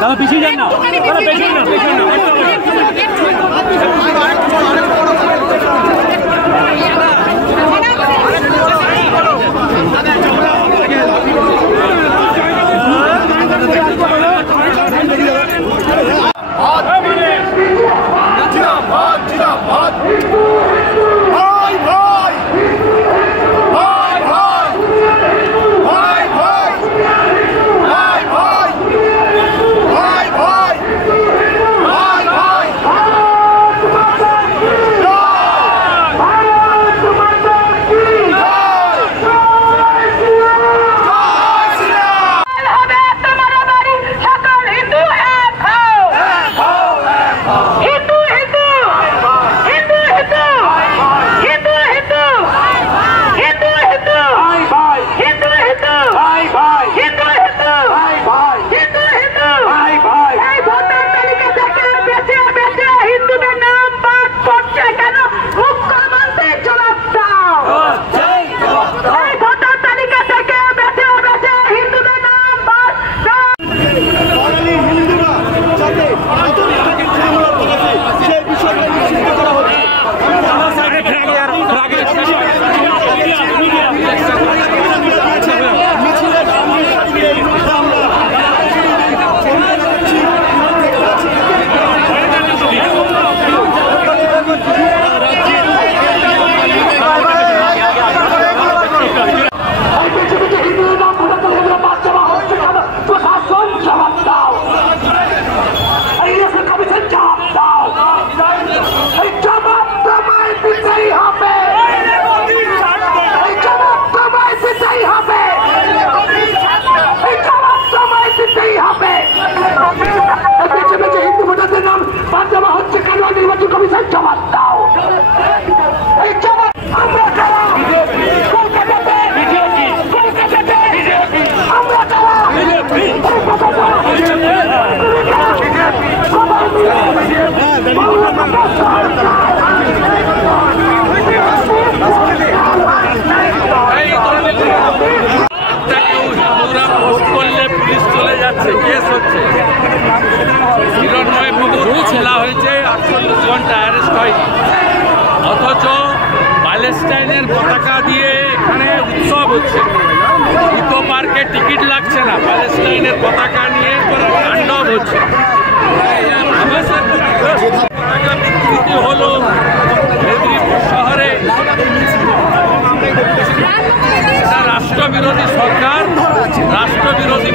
দাদা পিছিয়ে যান না, দাদা পেছন না, পেছন না। অথচ প্যালেস্টাইনের পতাকা দিয়ে এখানে উৎসব হচ্ছে, ইকো পার্কে টিকিট লাগছে না, প্যালেস্টাইনের পতাকা নিয়ে তাণ্ডব হচ্ছে। পতাকা বিকৃতি হলো মেদিনীপুর শহরে। এটা রাষ্ট্রবিরোধী সরকার, রাষ্ট্রবিরোধী